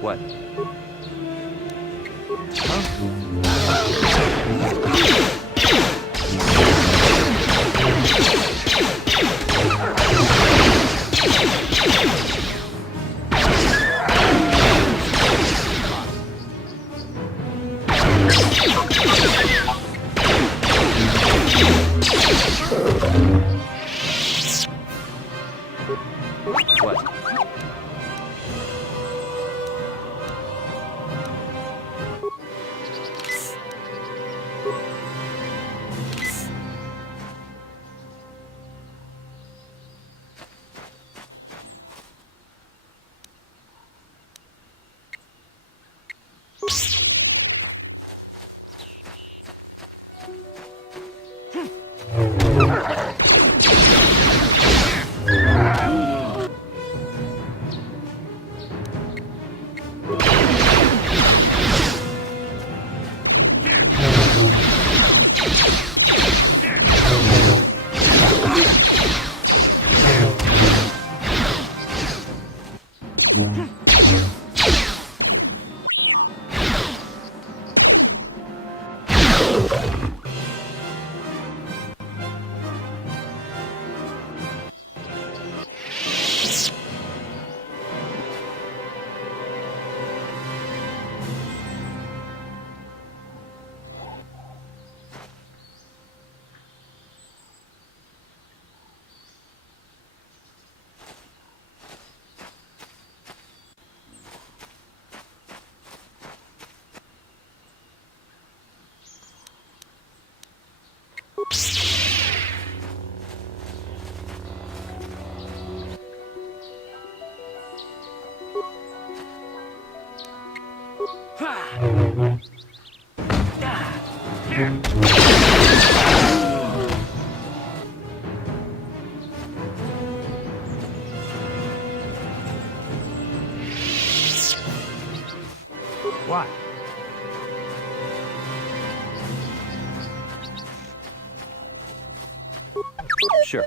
What? Why? Sure.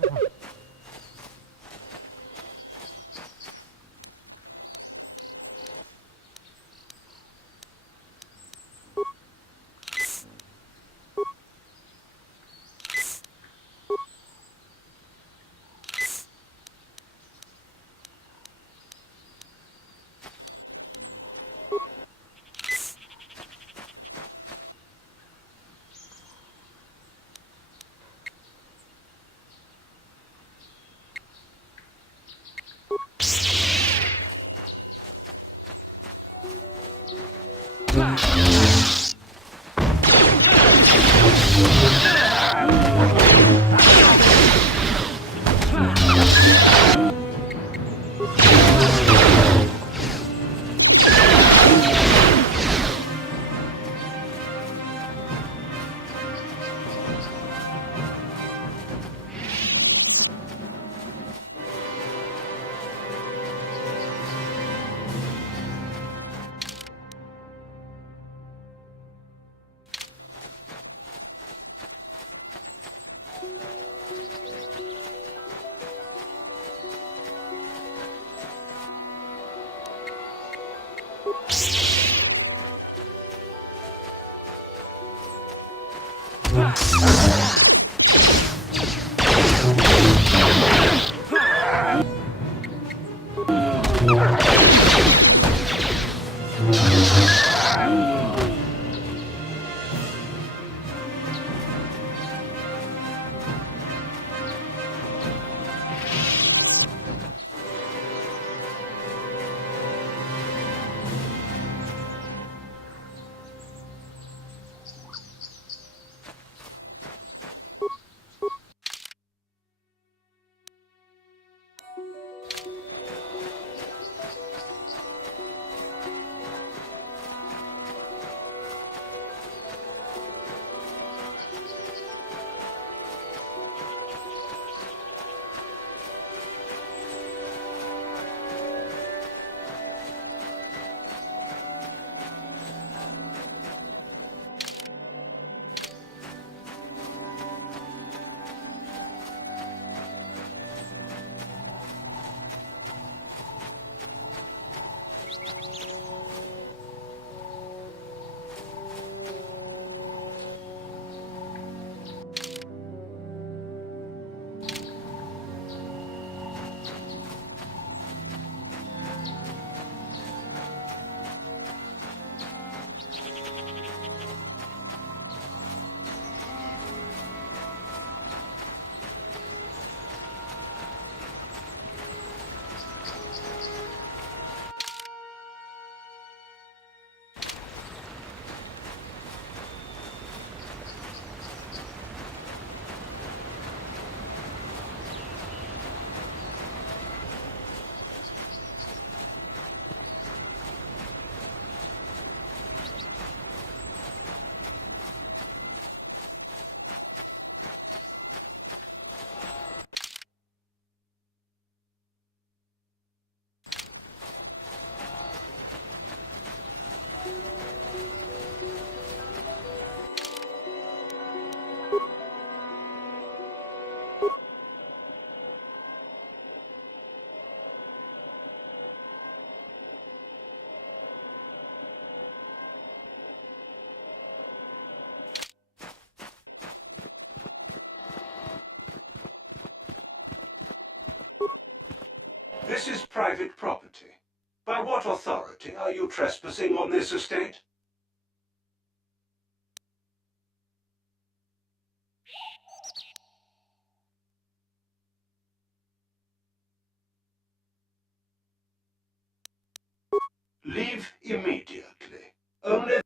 This is private property. By what authority are you trespassing on this estate? Leave immediately. Only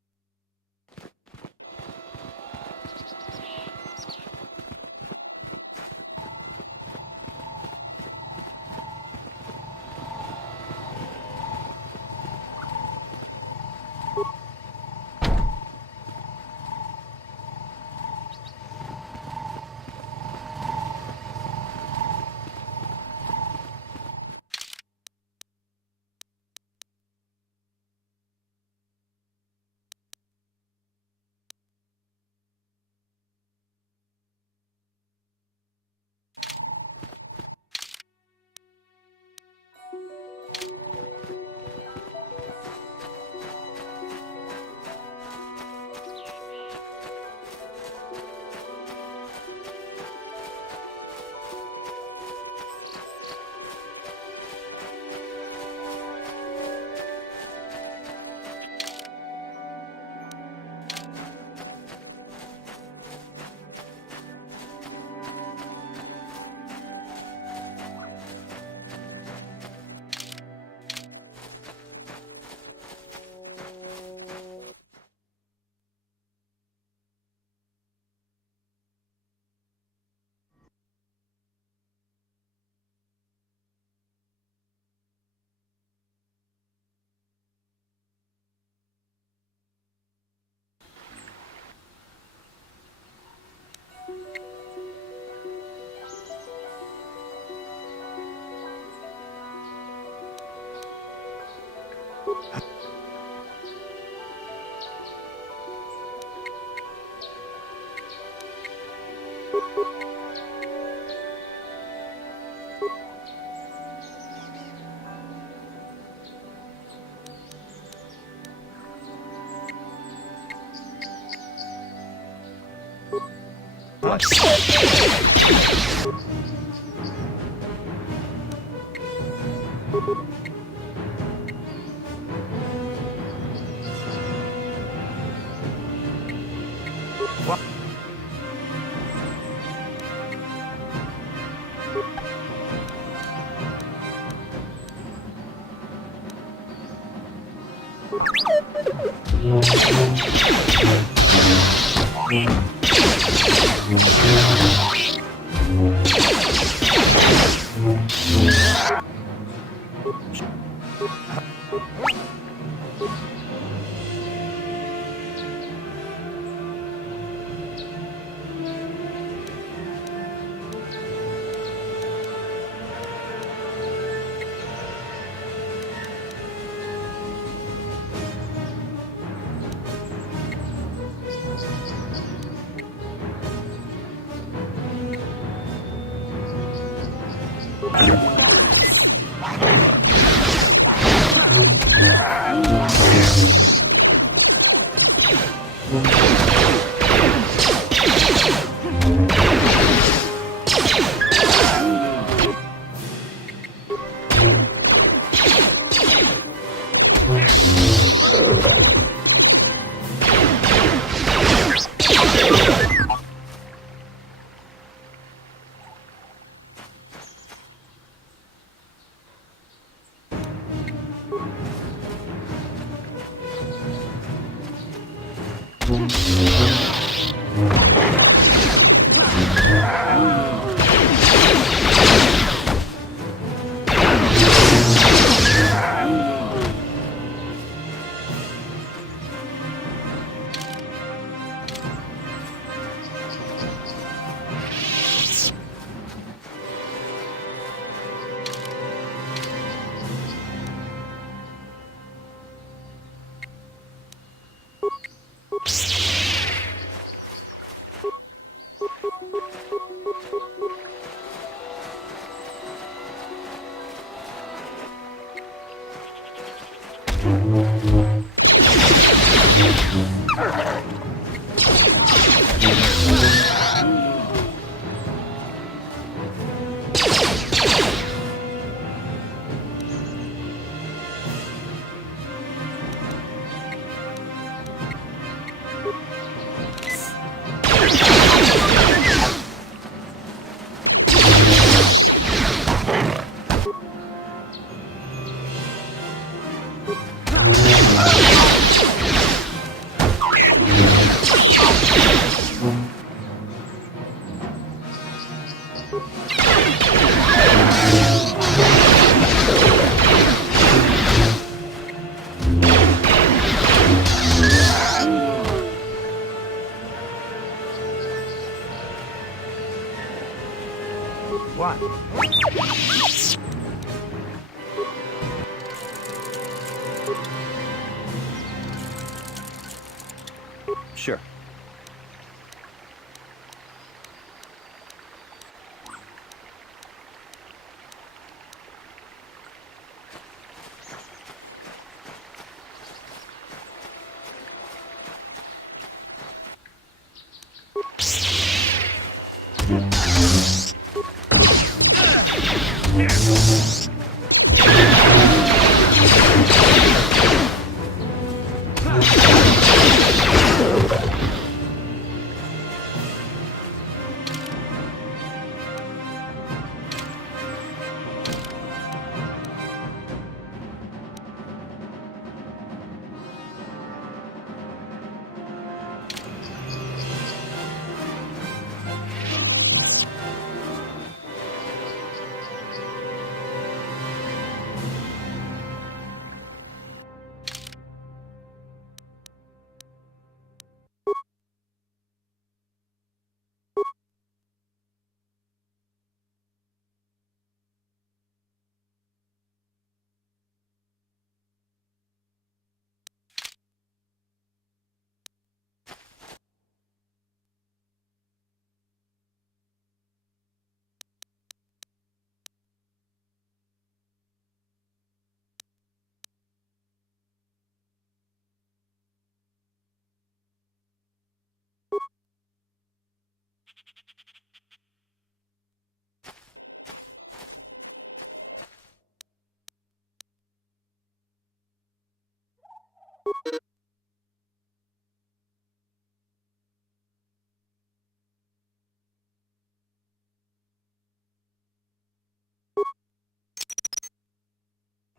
Sure.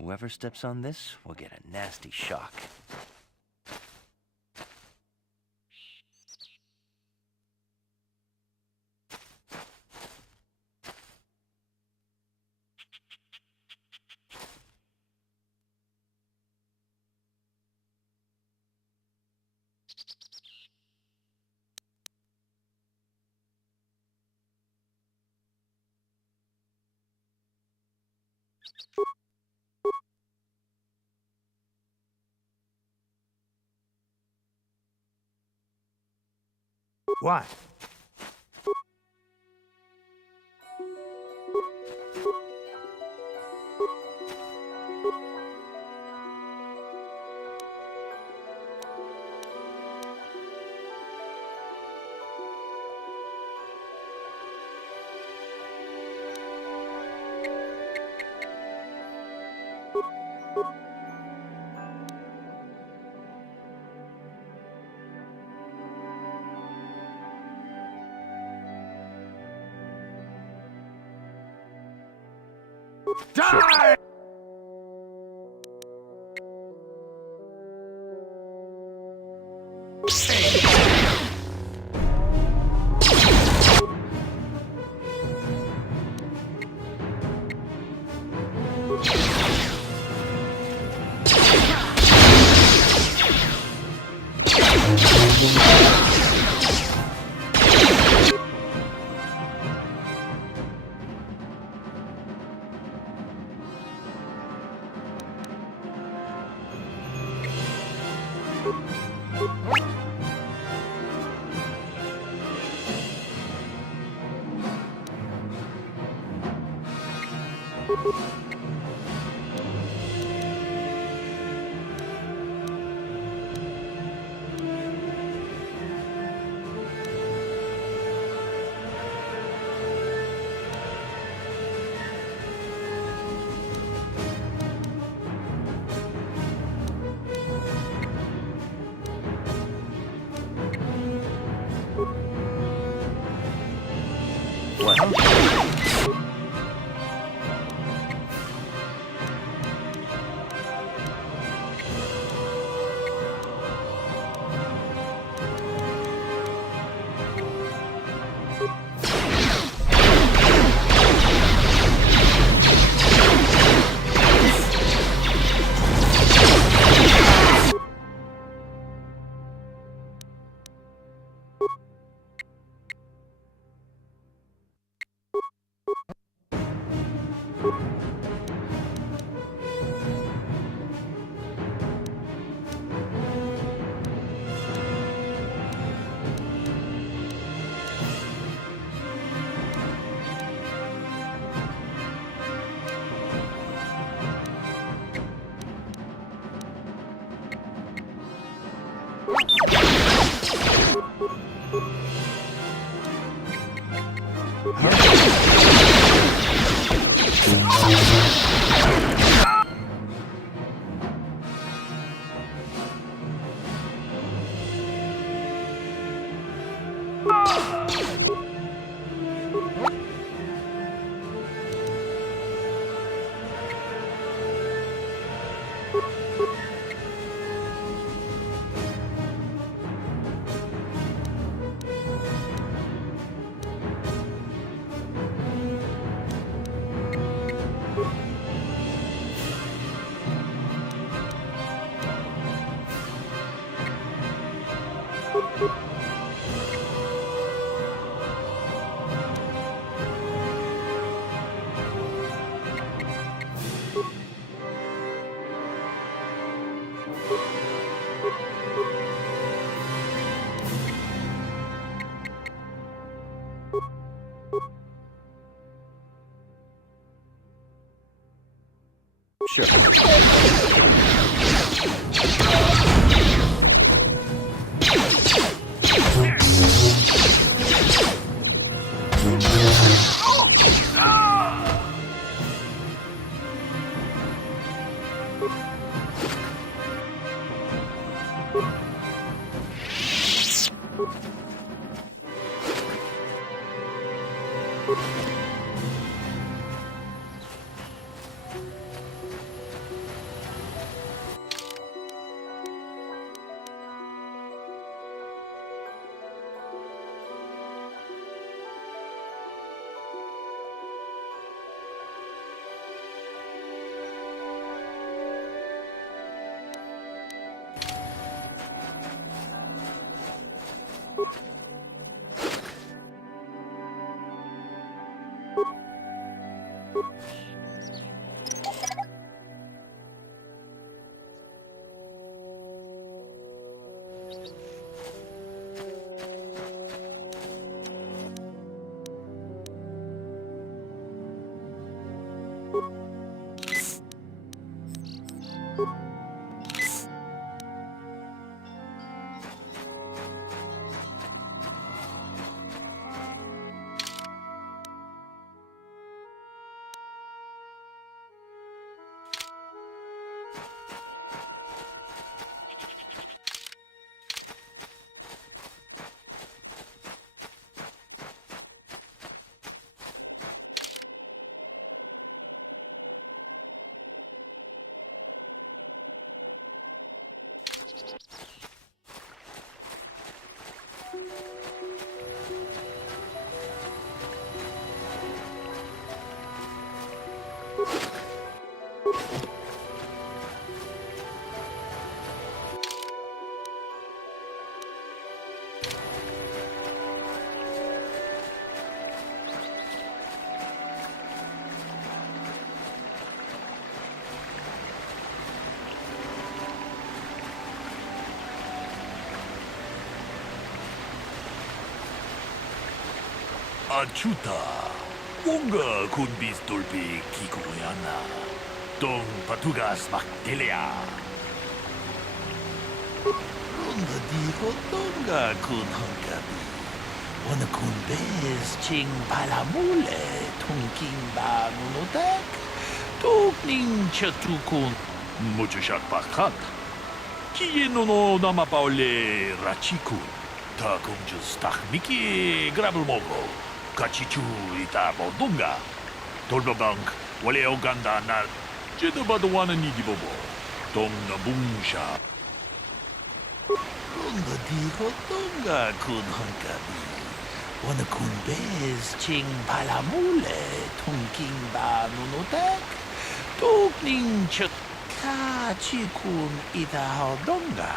Whoever steps on this will get a nasty shock. What? Die! Sure. Achuta, 뭔가 군비스 돌비 기고야나, 동 바투가스 막딜레야. Ronda dijo tonga kun hankabi, wana kun bez ching palamule, tongking ba nunodak, tokning chatukun, muchashak bakat. Kienono namapaole rachikun, ta kunjus takmiki grabul mogo. 같이 줄이다 보던가 돌바방 원래 오간다 나 쟤도 봐도 와는 이기 보고 동나 뭉샤 론다 디고 동가 군 한가비 원은 군베스 칭 발라몰레 통킹바 누노닥 똑닝 척 같이 군 이다 하던가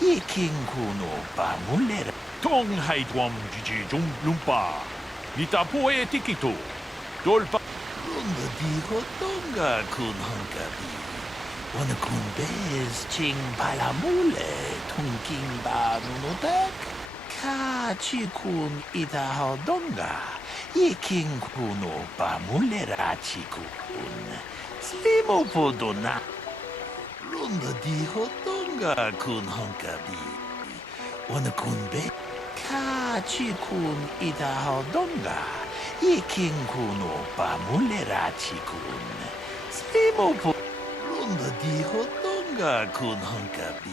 이킹군오 바몰레라 통하이드웜 지지 좀 룸바 Nita poe tikito. Dolpa. Ronda dijo tonga kun hankabi. Wana kun bez ching palamule tongking ba nunodak. Kachi kun ida hodonga. Iking kuno ba mulerachi kun. Slimo podona. Ronda dijo tonga kun hankabi. Wana kun bez. 같이 군 이다 하던가 이킹 군오 바물레라치 군 세모보 론다 디호던가 군 한가비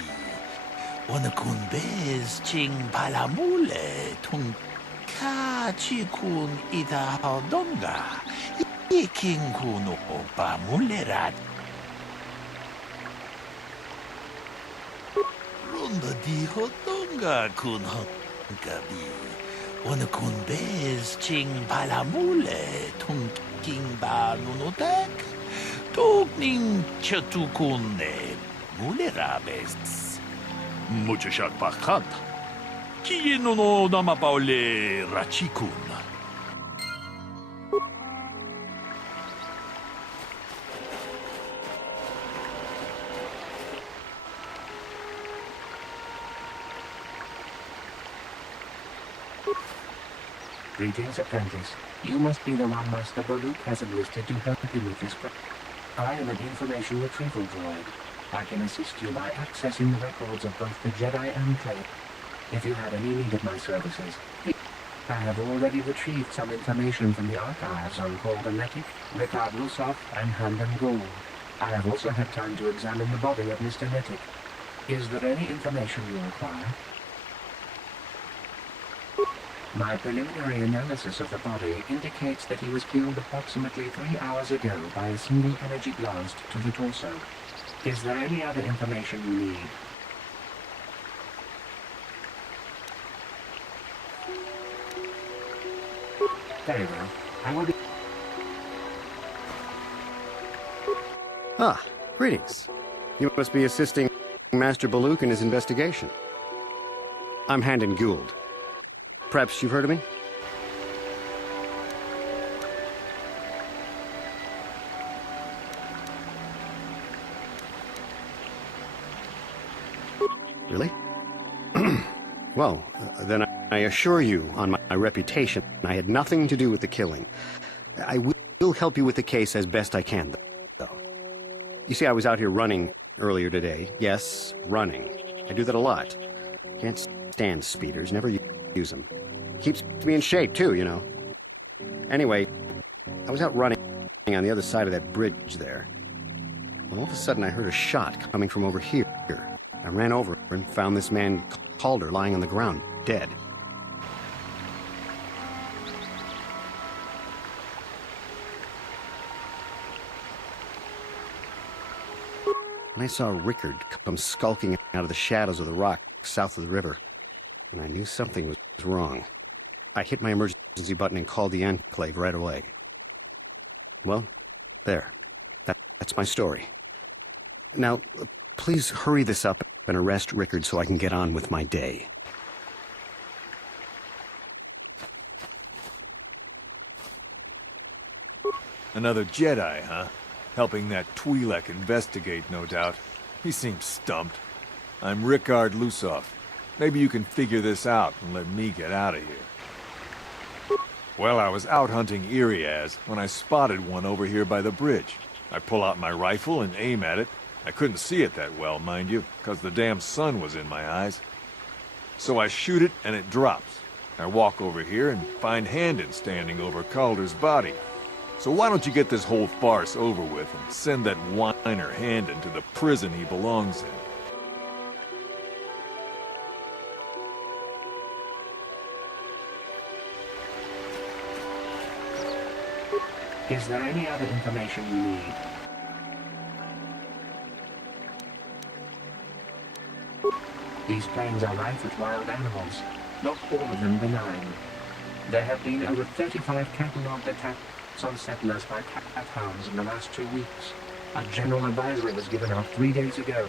어느 군 베스 칭 발라몰레 통 같이 군 이다 하던가 이킹 군오 바물레라 론다 디호던가 군 한 Gabi, wana kun bez ching palamule tongking ba nunodak, tokning chatukune mulerabes. Muchashak bakat. Kienono namapaole rachikun. Greetings, apprentice. You must be the one Master Baruch has enlisted to help you with this project. I am an information retrieval droid. I can assist you by accessing the records of both the Jedi and Clone. If you have any need of my services, I have already retrieved some information from the archives on Paul Benetti, Ricard Lusoff, and Handon Gould. I have also had time to examine the body of Mr. Nettic. Is there any information you require? My preliminary analysis of the body indicates that he was killed approximately 3 hours ago by a single energy blast to the torso. Is there any other information you need? Very well. I will be... Ah, greetings. You must be assisting Master Baluk in his investigation. I'm Handon Gould. Perhaps you've heard of me? Really? Well, then I assure you, on my reputation, I had nothing to do with the killing. I will help you with the case as best I can, though. You see, I was out here running earlier today. Yes, running. I do that a lot. Can't stand speeders, never use them. Keeps me in shape, too, you know. Anyway, I was out running on the other side of that bridge there, when all of a sudden I heard a shot coming from over here. I ran over and found this man Calder lying on the ground, dead. And I saw Rickard come skulking out of the shadows of the rock south of the river, and I knew something was wrong. I hit my emergency button and called the Enclave right away. Well, there. That's my story. Now, please hurry this up and arrest Rickard so I can get on with my day. Another Jedi, huh? Helping that Twi'lek investigate, no doubt. He seems stumped. I'm Ricard Lusoff. Maybe you can figure this out and let me get out of here. Well, I was out hunting Iriaz when I spotted one over here by the bridge. I pull out my rifle and aim at it. I couldn't see it that well, mind you, because the damn sun was in my eyes. So I shoot it and it drops. I walk over here and find Handon standing over Calder's body. So why don't you get this whole farce over with and send that whiner Handon to the prison he belongs in? Is there any other information you need? These plains are rife with wild animals, not all of them benign. There have been over 35 catalogued attacks on settlers by cat hounds in the last 2 weeks. A general advisory was given out 3 days ago.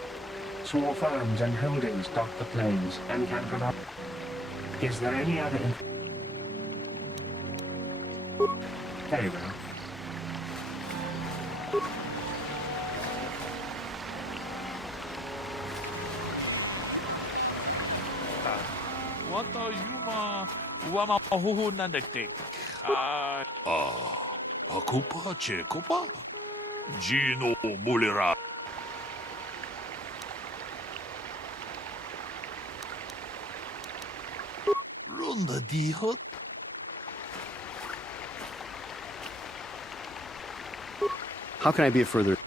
Small farms and holdings dot the plains and can provide... Is there any other Very well. What are you wamahuhunandetik? Akupa chekopa? Gino mulira. Ronda diho. How can I be of further...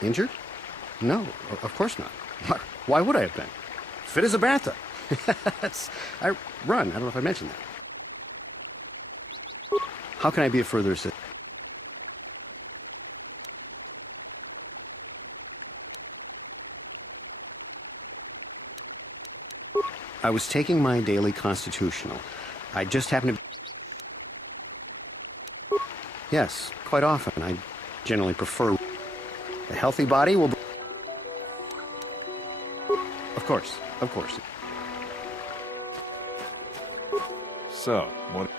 Injured? No, of course not. Why would I have been? Fit as a bantha. I run. I don't know if I mentioned that. How can I be of further assistance? I was taking my daily constitutional. I just happened to... Yes, quite often. I generally prefer... A healthy body will... Of course, of course. So, what...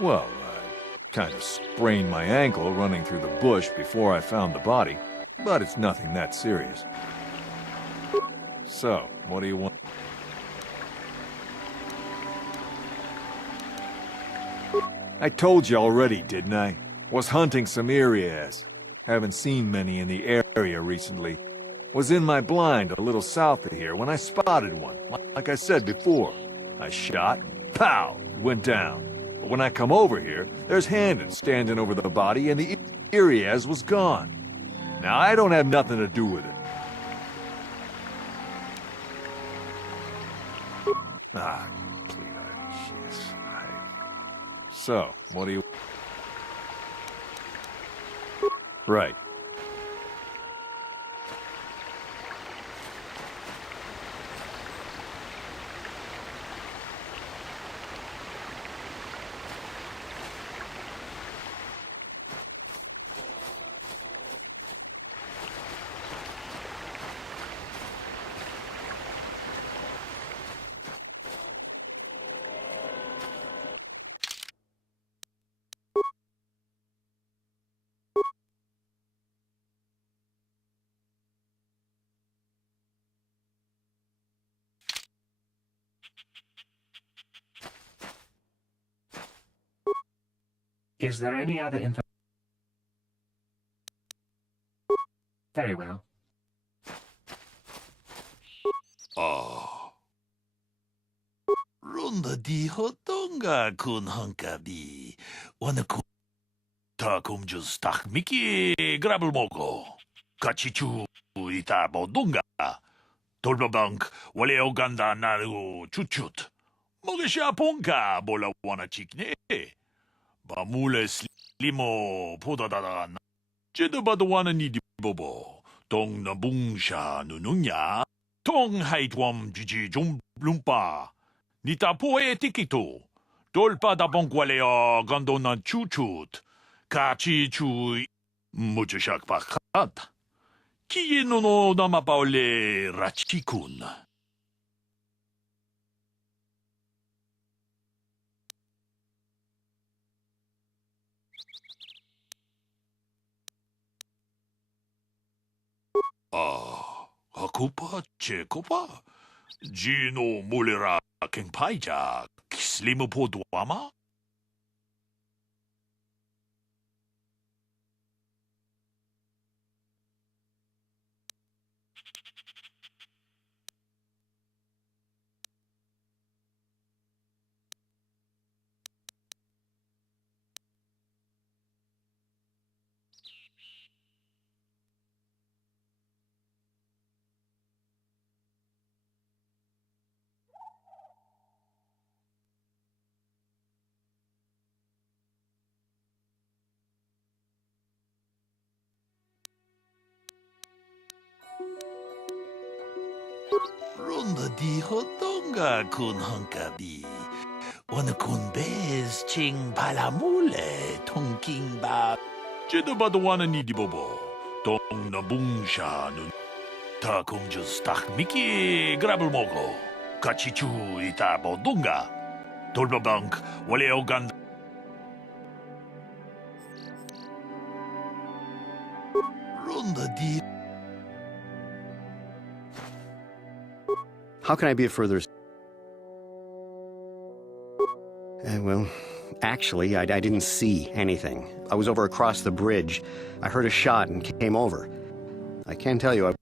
Well, I kind of sprained my ankle running through the bush before I found the body, but it's nothing that serious. So, what do you want? I told you already, didn't I? Was hunting some Irias. Haven't seen many in the area recently. Was in my blind a little south of here when I spotted one. Like I said before. I shot, pow, it went down. But when I come over here, there's Handon standing over the body and the Irias was gone. Now, I don't have nothing to do with it. Ah, complete jeez. So, what do you... Right. Is there any other info? Very well. ronda di hotonga kun hankabi. Wana kun ta kumjus tak miki grabel mogo. Kachichu ita bodunga. Tolbabank wale oganda naru chuchut. Mogesha ponka bola wana chikne. Bamule slimo podadada na. Jedabadwana ni di bobo. Tong na bungsha nununya. Tong haitwam jiji jum lumpa. Nita poe tikito. Tolpa da bonkwalea gandona chuchut. Kachi chui. Muchashak pakat. Kiye no namapaole rachikun. Hakupa chekopa. Gino mulera kenpaija. Slimu podwama. Ronda di hotonga kun hankabi. Wana kun bez ching palamule tongking ba. Jedabadwana ni di bobo. Tong na bungsha nun. Ta kumjus tak miki grabel mogo. Kachichu ita bodunga. Tolbabank wale oganda. Ronda di. How can I be of further... well, actually, I didn't see anything. I was over across the bridge. I heard a shot and came over. I can tell you,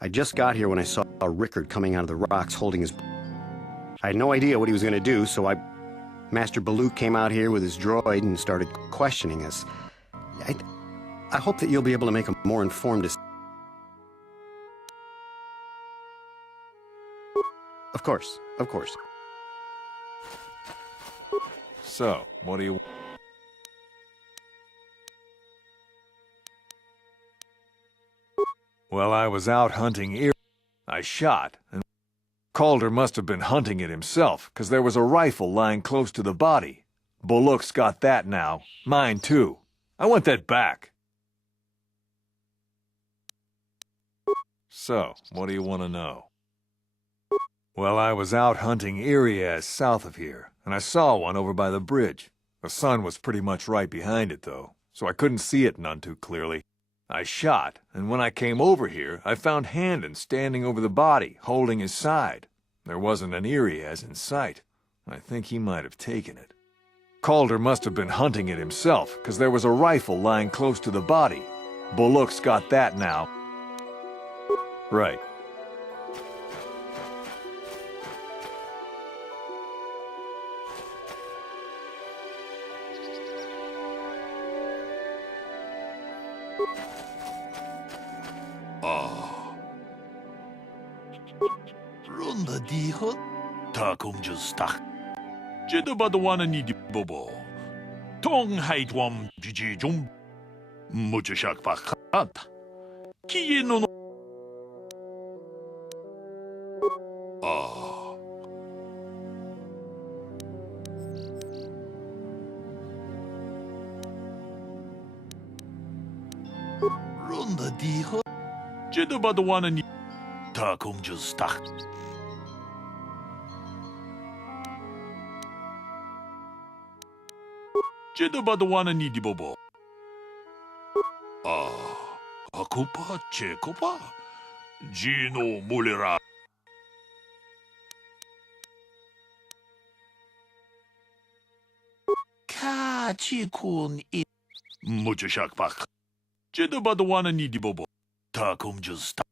I just got here when I saw Rickard coming out of the rocks holding his... I had no idea what he was going to do, so Master Baluk came out here with his droid and started questioning us. I hope that you'll be able to make a more informed decision. Of course, of course. So, what do you... Well, I was out hunting ear. I shot, and Calder must have been hunting it himself, because there was a rifle lying close to the body. Bullock's got that now. Mine, too. I want that back. So, what do you want to know? Well, I was out hunting Irias south of here, and I saw one over by the bridge. The sun was pretty much right behind it, though, so I couldn't see it none too clearly. I shot, and when I came over here, I found Handon standing over the body, holding his side. There wasn't an Irias in sight. I think he might have taken it. Calder must have been hunting it himself, because there was a rifle lying close to the body. Bullock's got that now. Right. Ronda di hot. Ta kung just tak. Jeda ba the one ni di bobo. Tong hait wam jiji jum. Mucho shak pa kat. Kiye no. Ronda di hot. Jeda ba the one ni. Ta kung just tak. Jeda ba the one ni di bobo. Ako pa, cheko pa. Gino mulera. Ka chikun it. Mucho shak pa. Jeda ba the one ni di bobo. Ta kung just tak.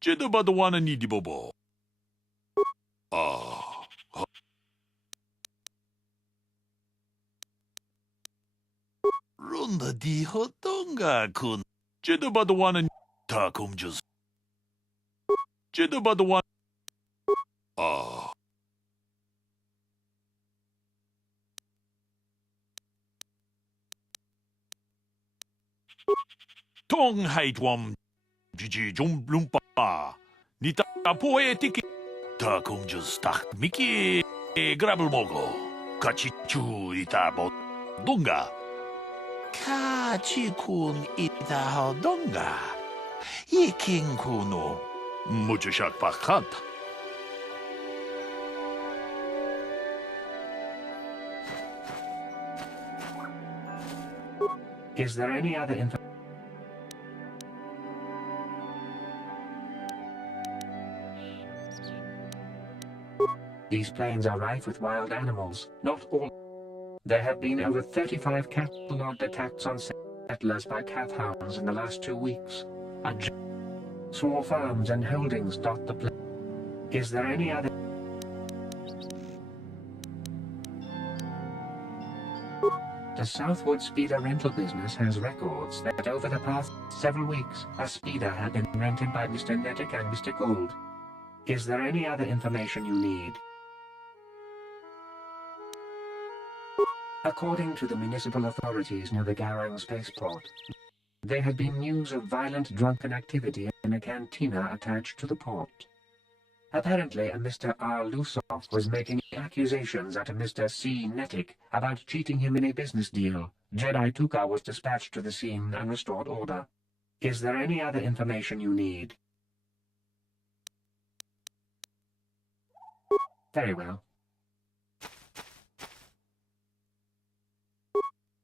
Jeda ba the one ni di bobo. Ronda di hotonga kun. Jeda ba the one ta kung just. Jeda ba the one. Tong hait wam. Jiji jum lumpa. Nita poetic. Ta kung just tak. Miki grabel mogo. Kachichu ita bot. Dunga. Kachikun ita hodonga. Iking kuno. Mucho shak pakat. Is there any other information? These plains are rife with wild animals, not all. There have been over 35 cattle-logged attacks on settlers by cat-hounds in the last 2 weeks. Small farms and holdings dot the plain. Is there any other? The Southwood Speeder rental business has records that over the past several weeks, a speeder had been rented by Mr. Nettick and Mr. Gold. Is there any other information you need? According to the municipal authorities near the Garang spaceport, there had been news of violent drunken activity in a cantina attached to the port. Apparently, a Mr. R. Lusoff was making accusations at a Mr. C. Nettick about cheating him in a business deal. Jedi Tuka was dispatched to the scene and restored order. Is there any other information you need? Very well.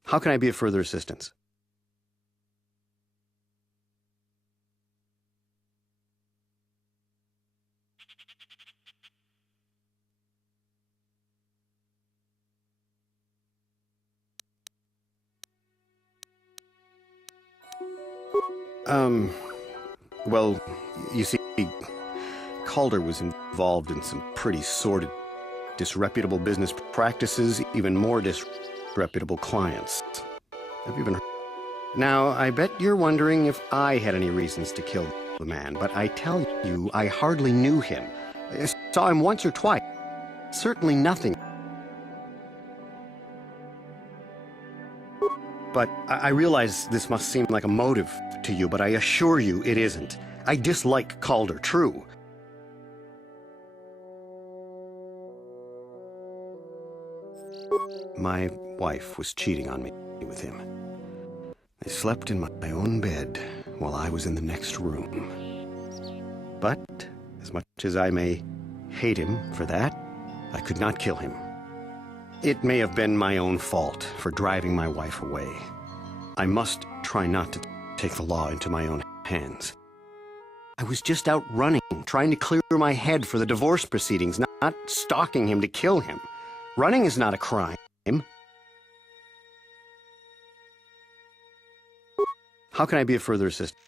How can I be of further assistance? Well, you see, Calder was involved in some pretty sordid, disreputable business practices, even more disreputable clients. Have you even heard? Now, I bet you're wondering if I had any reasons to kill the man, but I tell you, I hardly knew him. I saw him once or twice. Certainly nothing. But I realize this must seem like a motive to you, but I assure you it isn't. I dislike Calder, true. My wife was cheating on me with him. I slept in my own bed while I was in the next room. But, as much as I may hate him for that, I could not kill him. It may have been my own fault for driving my wife away. I must try not to take the law into my own hands. I was just out running, trying to clear my head for the divorce proceedings, not stalking him to kill him. Running is not a crime. How can I be of further assistance?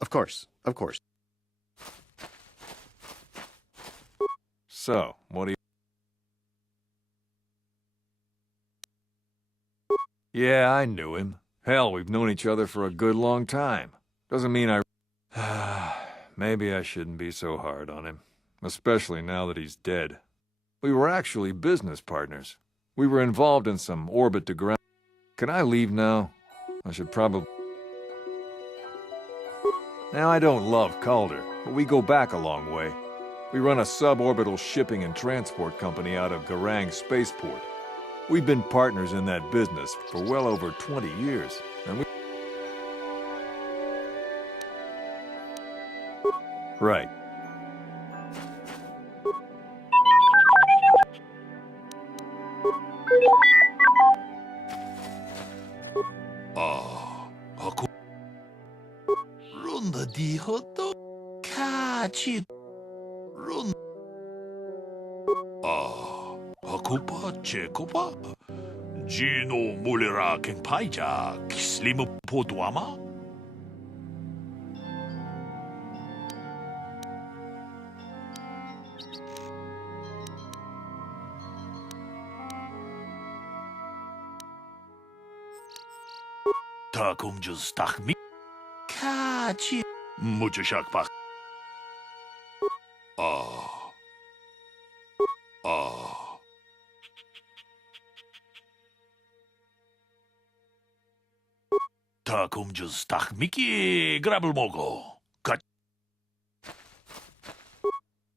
Of course, of course. So, what do you... Yeah, I knew him. Hell, we've known each other for a good long time. Doesn't mean I... Maybe I shouldn't be so hard on him. Especially now that he's dead. We were actually business partners. We were involved in some orbit-to-ground... Can I leave now? I should probably... Now, I don't love Calder, but we go back a long way. We run a suborbital shipping and transport company out of Garang Spaceport. We've been partners in that business for well over 20 years, and we... Right. Ako... Runda di hoto... Kachi... Run... Ako pa, cheko pa? Gino mulira keng paija, kislimo po duama? Takum just takmi. Kachi. Mucho shakpak. Takum just takmiki grabel mogo.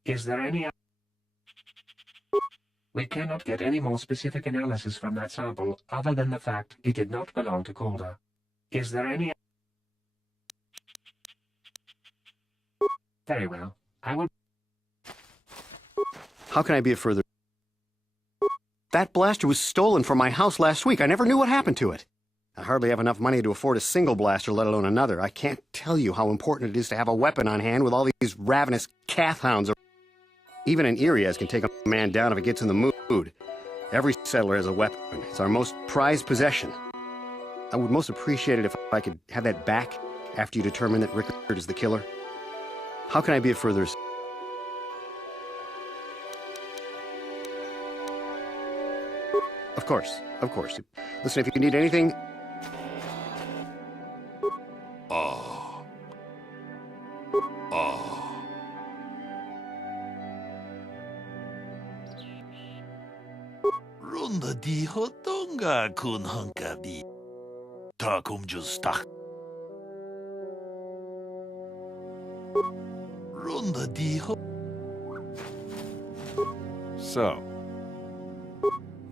Is there any... We cannot get any more specific analysis from that sample other than the fact it did not belong to Calder. Is there any... Very well. I will... How can I be of further... That blaster was stolen from my house last week. I never knew what happened to it. I hardly have enough money to afford a single blaster, let alone another. I can't tell you how important it is to have a weapon on hand with all these ravenous cath hounds. Even an Irias can take a man down if it gets in the mood. Every settler has a weapon. It's our most prized possession. I would most appreciate it if I could have that back after you determine that Rickard is the killer. How can I be of further... Of course, of course. Listen, if you need anything... Runda di hotonga kun hunkabi. Takum just tak. Runda di ho... So...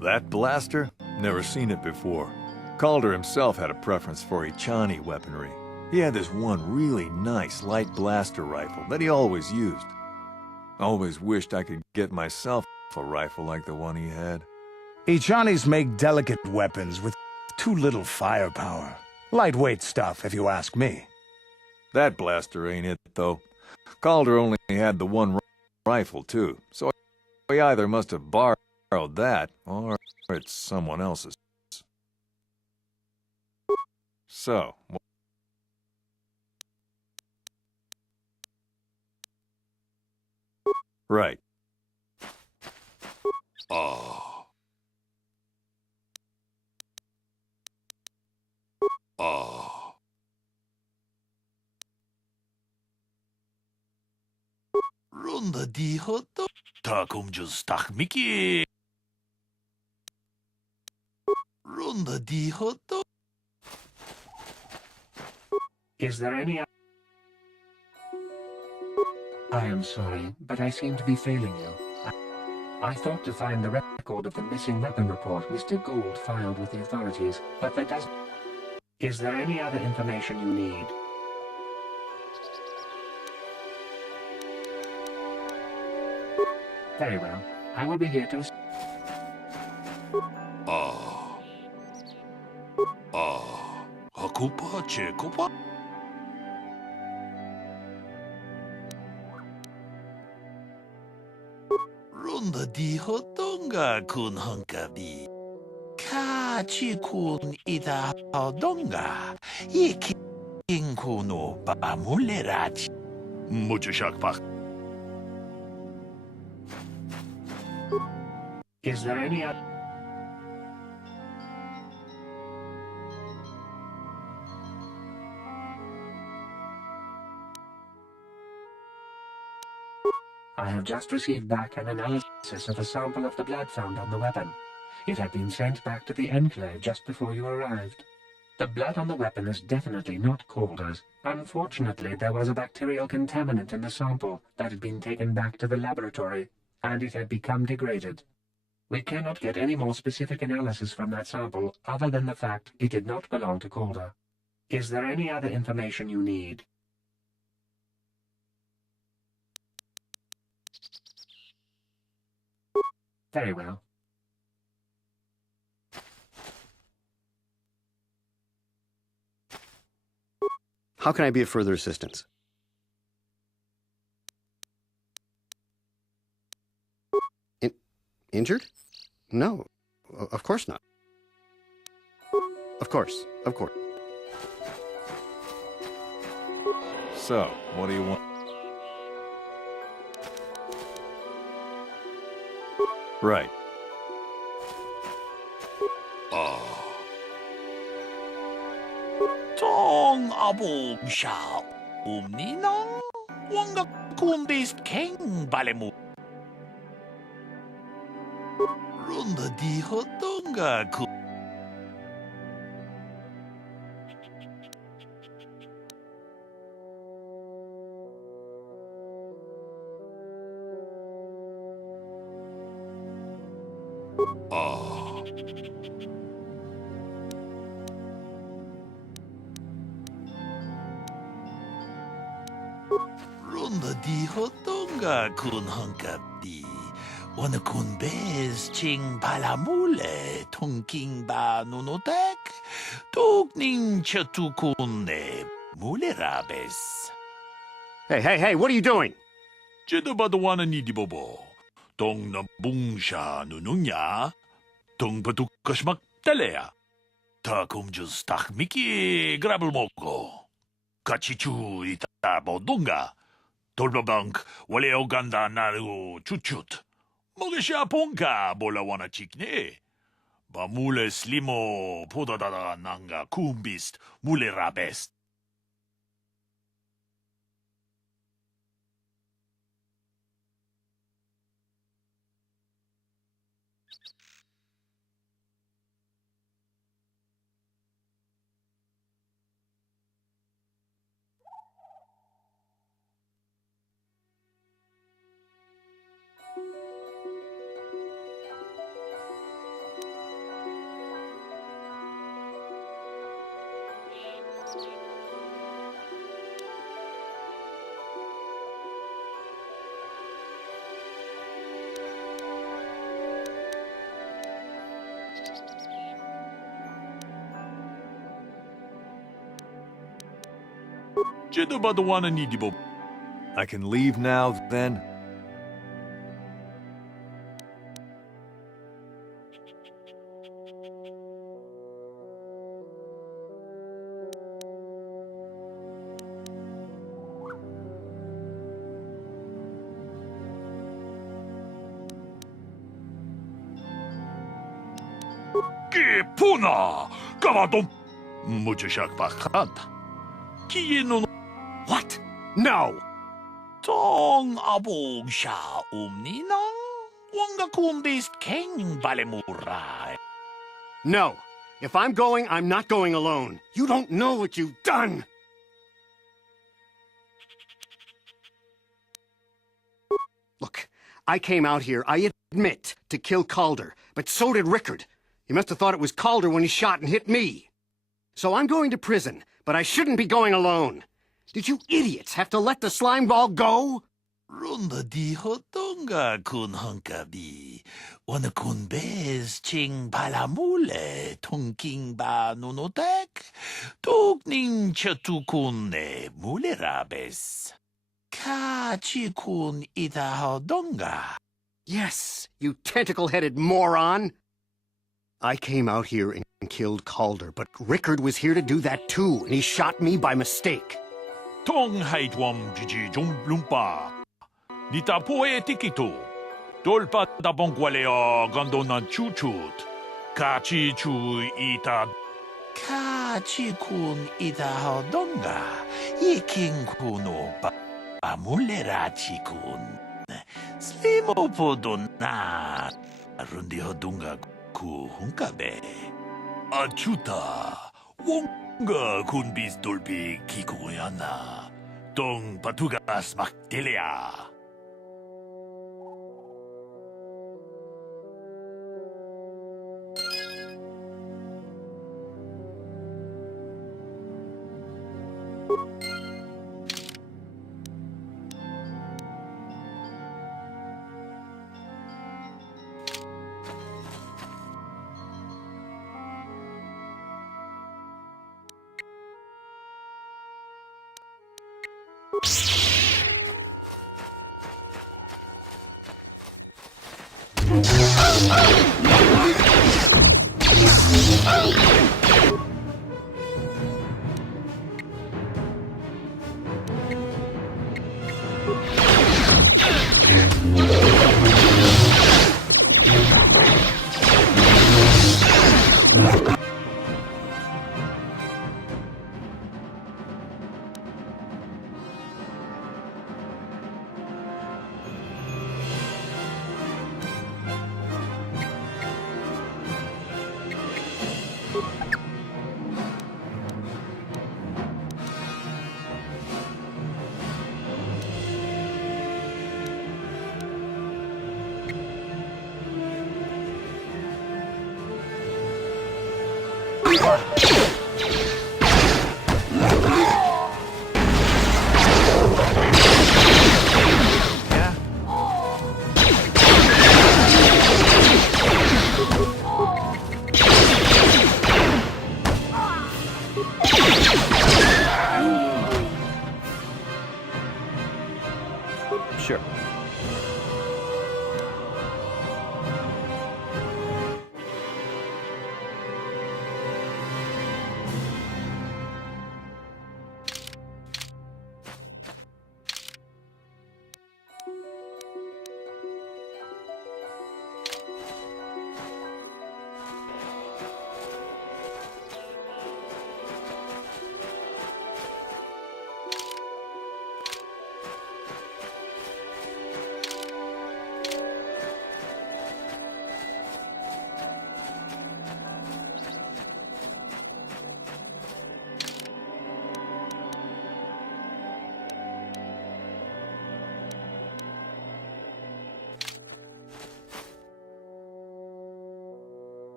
That blaster? Never seen it before. Calder himself had a preference for Ichani weaponry. He had this one really nice light blaster rifle that he always used. Always wished I could get myself a rifle like the one he had. Ichanis make delicate weapons with too little firepower. Lightweight stuff, if you ask me. That blaster ain't it, though. Calder only had the one rifle, too, so he either must have borrowed that, or it's someone else's. So... Right. Runda di hoto. Takum just takmiki. Runda di hoto. Is there any... I am sorry, but I seem to be failing you. I thought to find the record of the missing weapon report Mr. Gould filed with the authorities, but that doesn't... Is there any other information you need? Very well. I will be here to... Hakupa, Chekopa? Ronda di hotonga kun hunkabi. Ka chi kun ida hodonga. Ikin kuno ba mulerachi. Mucho shakpak. Is there any other... I have just received back an analysis of a sample of the blood found on the weapon. It had been sent back to the Enclave just before you arrived. The blood on the weapon is definitely not Calder's. Unfortunately, there was a bacterial contaminant in the sample that had been taken back to the laboratory, and it had become degraded. We cannot get any more specific analysis from that sample other than the fact it did not belong to Calder. Is there any other information you need? Very well. How can I be of further assistance? Injured? No, of course not. Of course, of course. So, what do you want? Right. Tong abog siya umninang wanga kundis king balemu. Ronda di hotonga ku. Ronda di hotonga kun hunkabi. Wana kun bez ching palamule tongking ba nunotek. Tugning chatukune mulerabes. Hey, what are you doing? Jeda ba dawana ni di bobo. Tong na bungsha nununya. Tong patukashmak talea. Ta kumjus takmiki grabel moko. Kachichu ita bodunga. Tolbabank wale oganda naru chuchut. Mogesha ponka bola wana chikne. Ba mule slimo podadada nanga kumbist mule rabest. Jeda ba dawana ni di bobo. I can leave now, then? Que puna! Gavadom! Mujashak bakad. Kieno. What? No! Tong abog siya umninang wanga kundis king balemurai. No. If I'm going, I'm not going alone. You don't know what you've done! Look, I came out here, I admit, to kill Calder, but so did Rickard. He must have thought it was Calder when he shot and hit me. So I'm going to prison, but I shouldn't be going alone. Did you idiots have to let the slime ball go? ronda di hotonga kun honkabi. Wana kun bez ching palamule tongking ba nunotek. Tokning chatu kun mulerabes. Ka chi kun ita hodonga. Yes, you tentacle-headed moron! I came out here and killed Calder, but Rickard was here to do that too, and he shot me by mistake. Tong haitwam jiji lumpa. Nita poe tikito. Dolpa da bongwaleo gondonan chuchut. Kachi chu ita. Kachi kun ita hodonga. Iking kuno ba amulerachi kun. Slimo podona. Rundi hodunga ku hunkabe. Achuta. Wonga kun bis dolpi kikoyana. Tong patugas maktelia. Sure.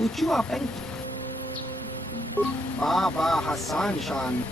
Uchua Peng. Baba Hassan Shan.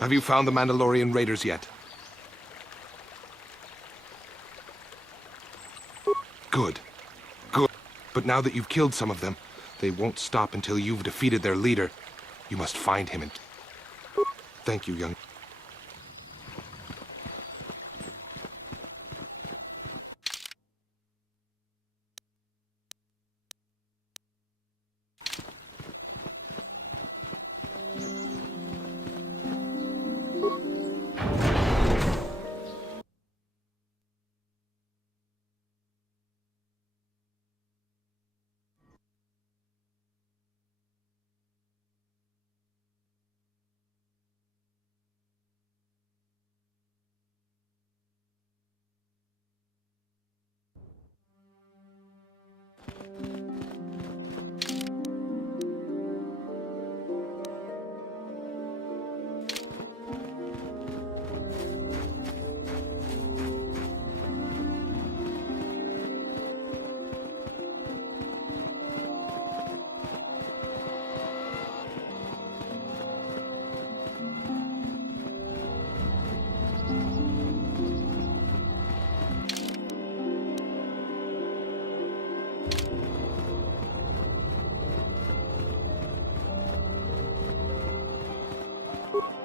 Have you found the Mandalorian raiders yet? Good. Good. But now that you've killed some of them, they won't stop until you've defeated their leader. You must find him and... Thank you, young...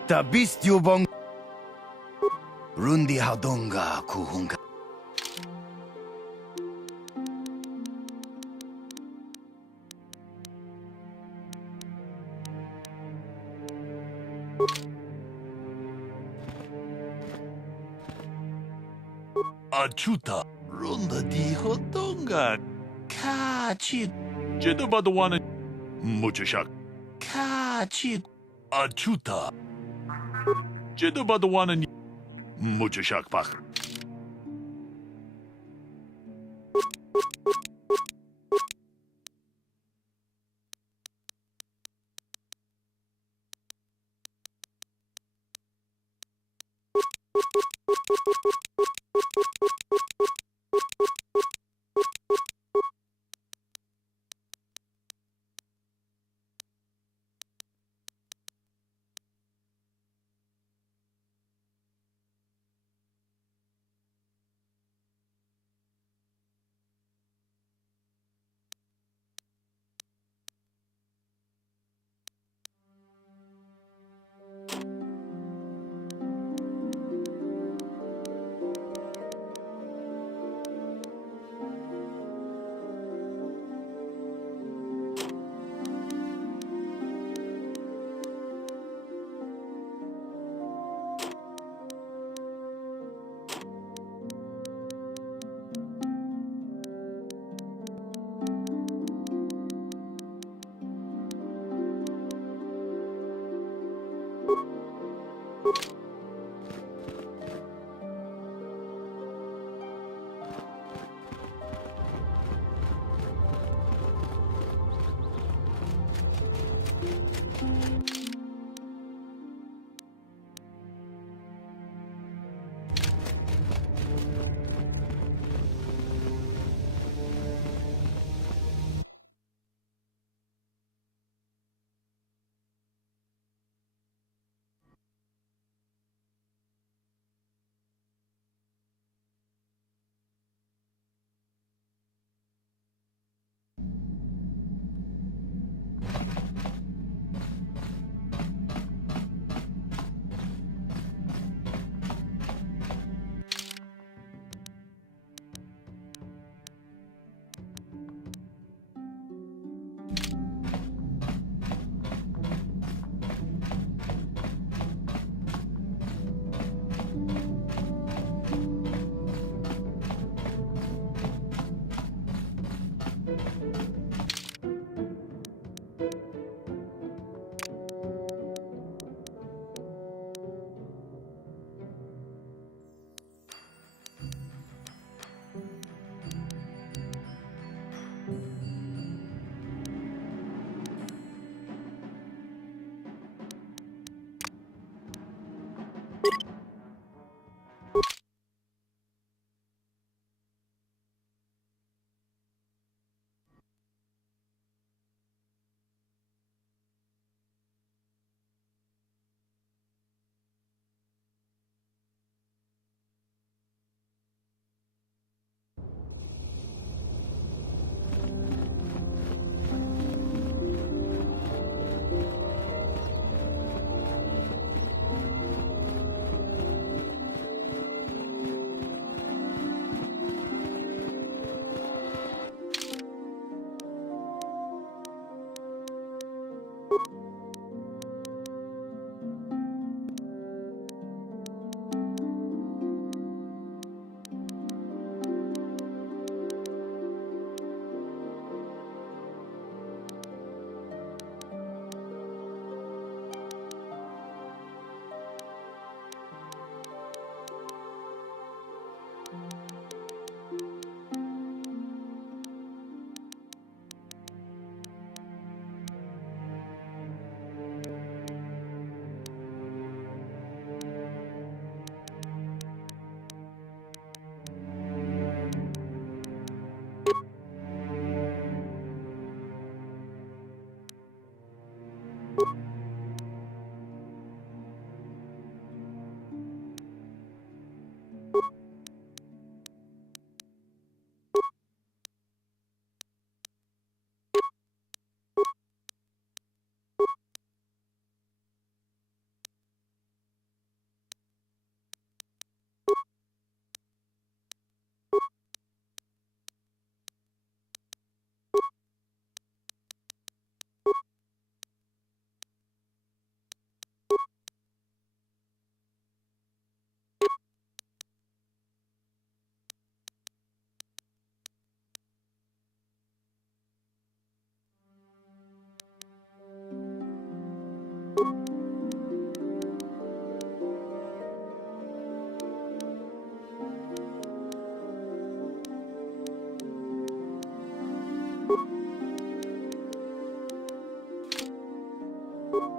Tabist yubong Rundi Hadonga Kuhunga. Achuta. Runda di Hodonga. Kachi. Jedabadawana. Muchashak. Kachi. Achuta. Jedabadawana. Muchashak Pak.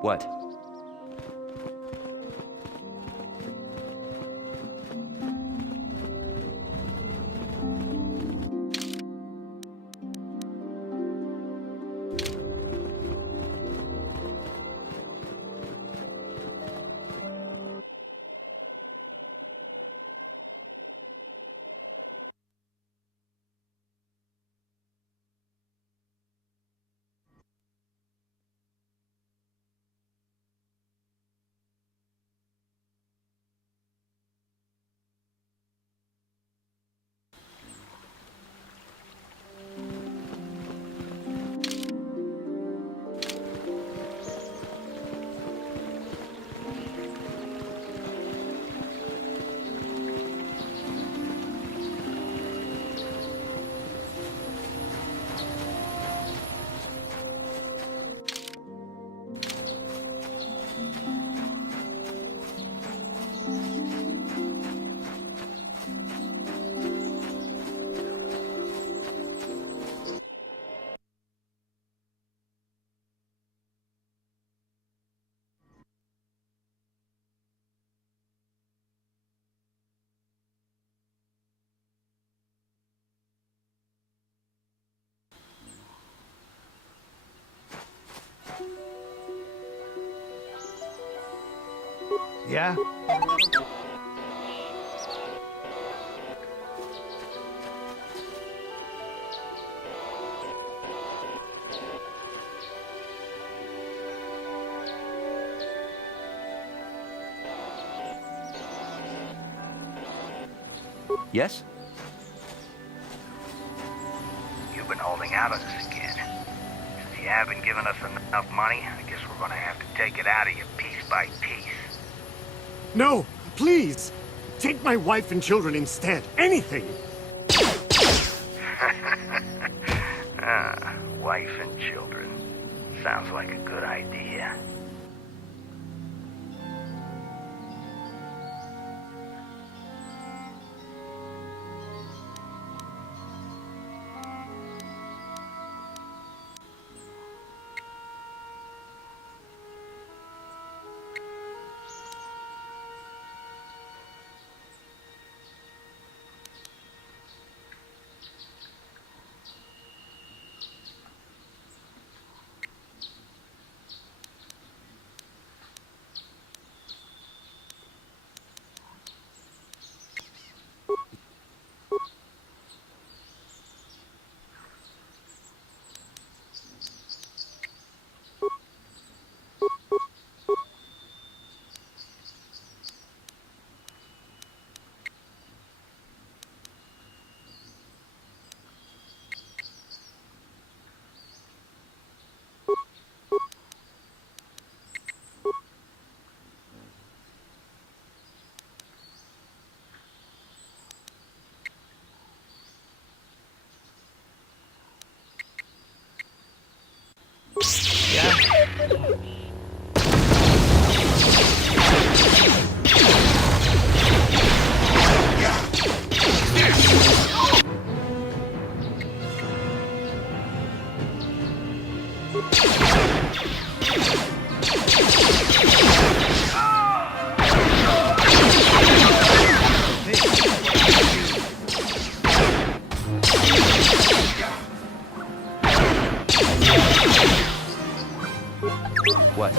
What? Yeah? Yes? You've been holding out on us again. Since you haven't given us enough money, I guess we're gonna have to take it out of you piece by piece. No, please! Take my wife and children instead. Anything! Wife and children. Sounds like a good idea. What?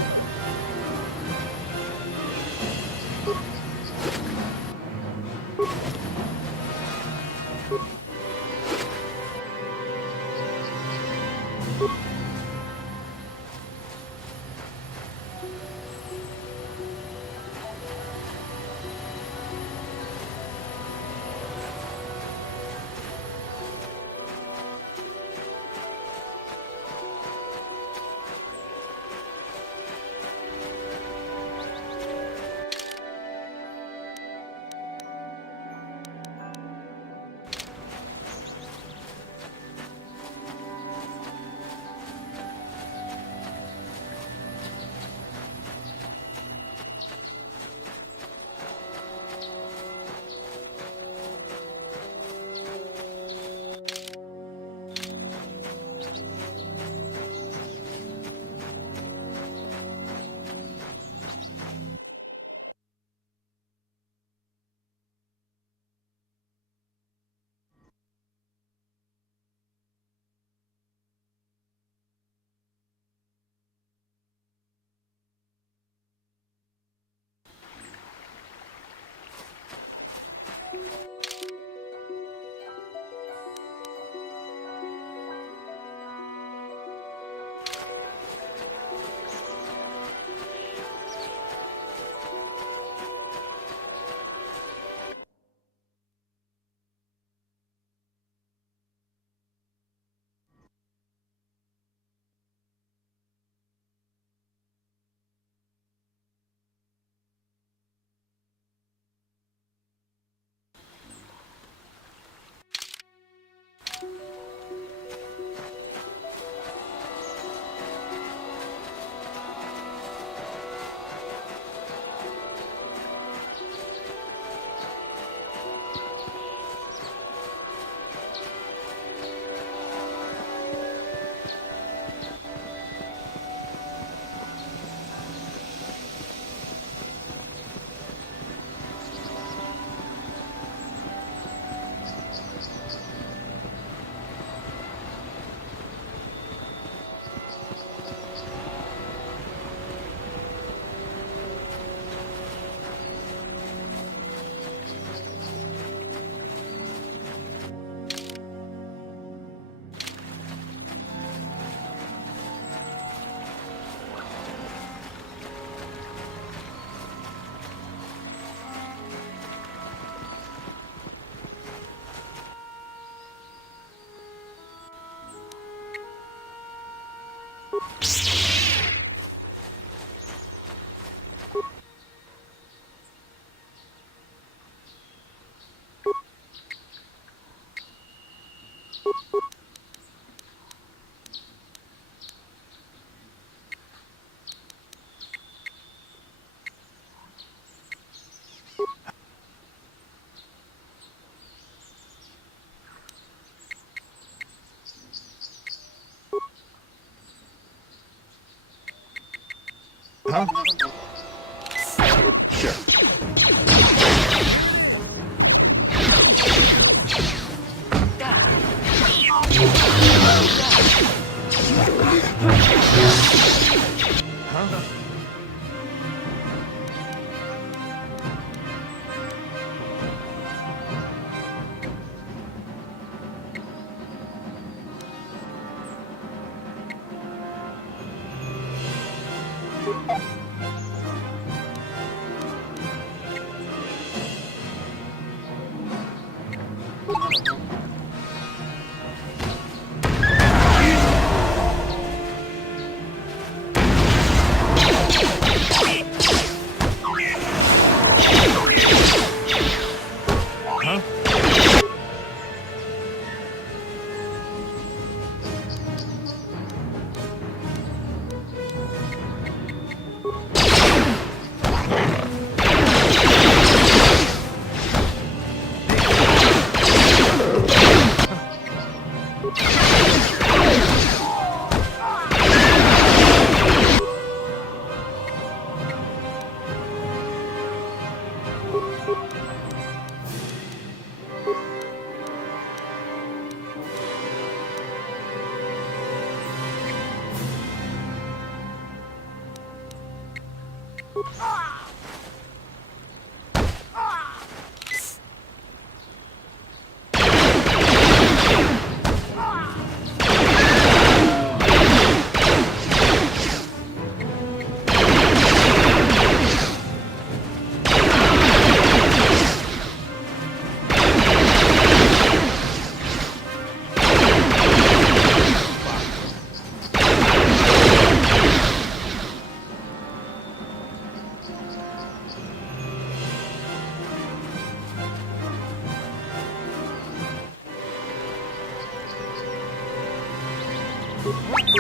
Huh?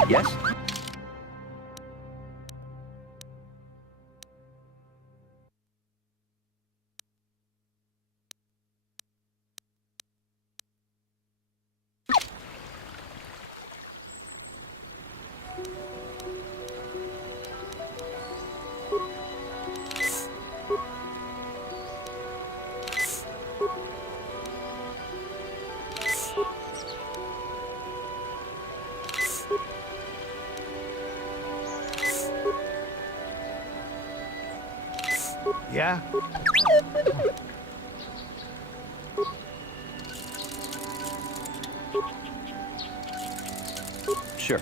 Yes? Yeah? Sure.